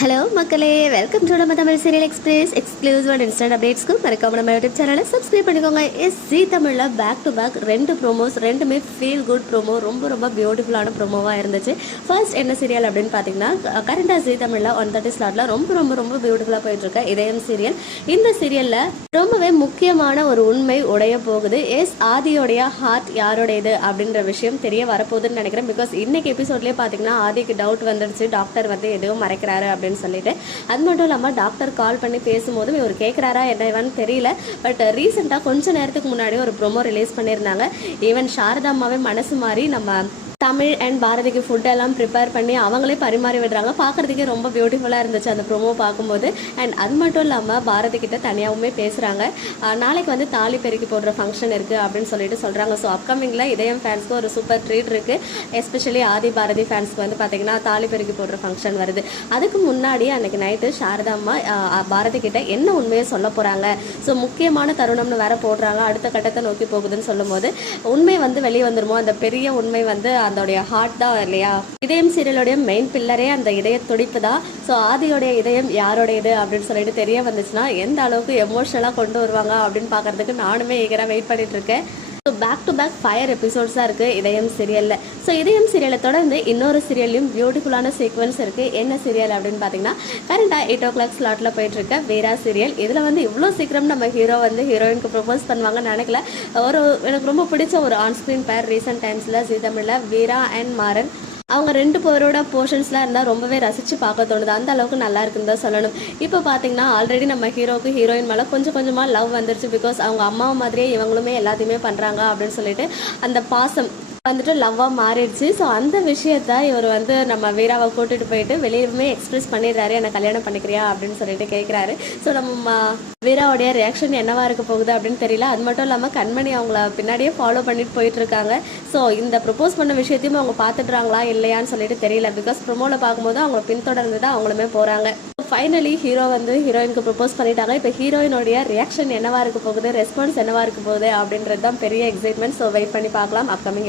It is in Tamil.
ஹலோ மக்களே வெல்கம் டு நம்ம Tamil serial Express exclusive and instant அப்டேட்ஸ்க்கு மறக்காம நம்ம யூடியூப் சேனலை சப்ஸ்கிரைப் பண்ணிக்கோங்க. எஸ் ஜி தமிழில் பேக் டு பேக் ரெண்டு ப்ரோமோஸ் ரெண்டுமே ஃபீல் குட் ப்ரோமோ ரொம்ப ரொம்ப பியூட்டிஃபுல்லான ப்ரோமோவாக இருந்துச்சு. ஃபர்ஸ்ட் என்ன சீரியல் அப்படின்னு பார்த்தீங்கன்னா கரண்டாக ஜி தமிழில் ஒன் தேர்ட்டி ஸ்லாட்டில் ரொம்ப ரொம்ப ரொம்ப பியூட்டிஃபுல்லாக போயிட்டுருக்க இதயம் சீரியல் இந்த சீரியலில் ரொம்பவே முக்கியமான ஒரு உண்மை உடைய போகுது. எஸ் ஆதியோடைய ஹார்ட் யாரோடையது அப்படின்ற விஷயம் தெரிய வரப்போகுதுன்னு நினைக்கிறேன். பிகாஸ் இன்னைக்கு எபிசோட்லேயே பார்த்தீங்கன்னா ஆதிக்கு டவுட் வந்துடுச்சு டாக்டர் வந்து எதுவும் மறைக்கிறாரு அப்படின்னு சொல்லிட்டு. அது மட்டும் இல்லாமல் டாக்டர் கால் பண்ணி பேசும்போதும் இவர் கேட்குறாரா என்னவான்னு தெரியல. பட் ரீசெண்டாக கொஞ்ச நேரத்துக்கு முன்னாடி ஒரு ப்ரோமோ ரிலீஸ் பண்ணியிருந்தாங்க. ஈவன் சாரதா அம்மாவே மனசு மாதிரி நம்ம தமிழ் அண்ட் பாரதிக்கு ஃபுட் எல்லாம் ப்ரிப்பேர் பண்ணி அவங்களே பரிமாறி விடுறாங்க. பார்க்குறதுக்கே ரொம்ப பியூட்டிஃபுல்லாக இருந்துச்சு அந்த ப்ரோமோ பார்க்கும்போது. அண்ட் அது மட்டும் இல்லாமல் பாரதி கிட்ட தனியாகவுமே பேசுகிறாங்க நாளைக்கு வந்து தாலி பெருக்கி போடுற ஃபங்க்ஷன் இருக்குது அப்படின்னு சொல்லிட்டு சொல்கிறாங்க ஸோ அப்கமிங்கில் இதயம் ஃபேன்ஸ்க்கு ஒரு சூப்பர் ட்ரீட் இருக்குது எஸ்பெஷலி ஆதி பாரதி ஃபேன்ஸ்க்கு வந்து பார்த்தீங்கன்னா தாலி பெருக்கி போடுற ஃபங்க்ஷன் வருது. அதுக்கு முன்னாடி அன்னைக்கு நைட்டு சாரதா அம்மா பாரதி கிட்ட என்ன உண்மையை சொல்ல போகிறாங்க ஸோ முக்கியமான தருணம்னு வேற போடுறாங்க. அடுத்த கட்டத்தை நோக்கி போகுதுன்னு சொல்லும்போது உண்மை வந்து வெளியே வந்துருமோ? அந்த பெரிய உண்மை வந்து அதோடைய ஹார்ட் தான் இல்லையா? இதயம் சீரியலுடைய மெயின் பில்லரே அந்த இதய துடிப்பு தான் ஸோ ஆதியோடைய இதயம் யாரோடையது அப்படின்னு சொல்லிட்டு தெரிய வந்துச்சுன்னா எந்த அளவுக்கு எமோஷனலாக கொண்டு வருவாங்க அப்படின்னு பார்க்கறதுக்கு நானுமே ஈகராக வெயிட் பண்ணிட்டு இருக்கேன். So back to back fire எபிசோட்ஸாக இருக்குது இதயம் சீரியலில். ஸோ இதயம் சீரியலை தொடர்ந்து இன்னொரு சீரியல்லையும் பியூட்டிஃபுல்லான சீக்வன்ஸ் இருக்குது என்ன சீரியல் அப்படின்னு பார்த்தீங்கன்னா கரண்ட்டாக எயிட் ஓ கிளாக் ஸ்லாட்டில் போயிட்டுருக்க வீரா சீரியல். இதில் வந்து இவ்வளோ சீக்கிரம் நம்ம ஹீரோ வந்து ஹீரோயினுக்கு ப்ரொபோஸ் பண்ணுவாங்கன்னு நினைக்கல. ஒரு எனக்கு ரொம்ப பிடிச்ச ஒரு ஆன்ஸ்க்ரீன் பேர் ரீசெண்ட் டைம்ஸில் ஜி தமிழில் வீரா அண்ட் மாறன். அவங்க ரெண்டு பேரோட போர்ஷன்ஸ்லாம் இருந்தால் ரொம்பவே ரசித்து பார்க்க தோணுது. அந்த அளவுக்கு நல்லா இருக்குன்னு தான் சொல்லணும். இப்போ பார்த்தீங்கன்னா ஆல்ரெடி நம்ம ஹீரோவுக்கு ஹீரோயின் மேலே கொஞ்சம் கொஞ்சமாக லவ் வந்துருச்சு பிகாஸ் அவங்க அம்மா மாதிரியே இவங்களுமே எல்லாத்தையுமே பண்ணுறாங்க அப்படின்னு சொல்லிட்டு அந்த பாசம் வந்துட்டு லவ்வாக மாறிடுச்சு. ஸோ அந்த விஷயத்த இவர் வந்து நம்ம வீராவை கூட்டிட்டு போயிட்டு வெளியுமே எக்ஸ்பிரஸ் பண்ணிடுறாரு. என்னை கல்யாணம் பண்ணிக்கிறியா? அப்படின்னு சொல்லிட்டு கேட்குறாரு ஸோ நம்ம வீராவுடைய ரியாக்ஷன் என்னவா இருக்க போகுது அப்படின்னு தெரியல. அது மட்டும் இல்லாமல் கண்மணி அவங்கள பின்னாடியே ஃபாலோ பண்ணிட்டு போயிட்டு இருக்காங்க ஸோ இந்த ப்ரொப்போஸ் பண்ண விஷயத்தையும் அவங்க பார்த்துட்றாங்களா இல்லையான்னு சொல்லிட்டு தெரியல. பிகாஸ் ப்ரொமோவில் பார்க்கும்போது அவங்க பின்தொடர்ந்து தான் அவங்களுமே போகிறாங்க ஃபைனலி ஹீரோ வந்து ஹீரோயினுக்கு ப்ரப்போஸ் பண்ணிட்டாங்க. இப்போ ஹீரோயினுடைய ரியாக்ஷன் என்னவா இருக்க போகுது? ரெஸ்பான்ஸ் என்னவா இருக்க போகுது? அப்படின்றது தான் பெரிய எக்ஸைட்மெண்ட் ஸோ வெயிட் பண்ணி பார்க்கலாம். அப்கமிங்